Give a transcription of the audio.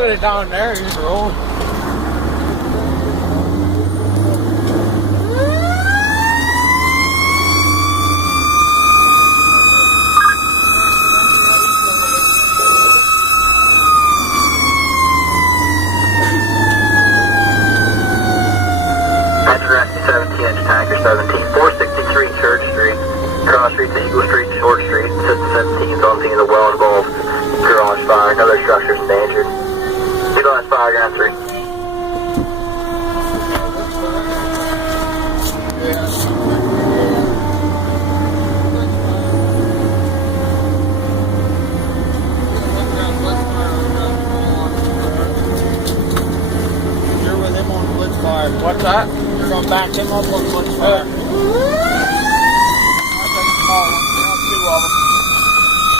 look at it down there. He's rolling. Engine-resce 17, engine tanker 17, 463 Church Street, cross street to Eagle Street, Short Street, system 17 is on scene of the well-involved garage fire, another structure is endangered. Utilize fire ground 3. You're with him on blitz fire. What's that? You're gonna back him up on blitz fire.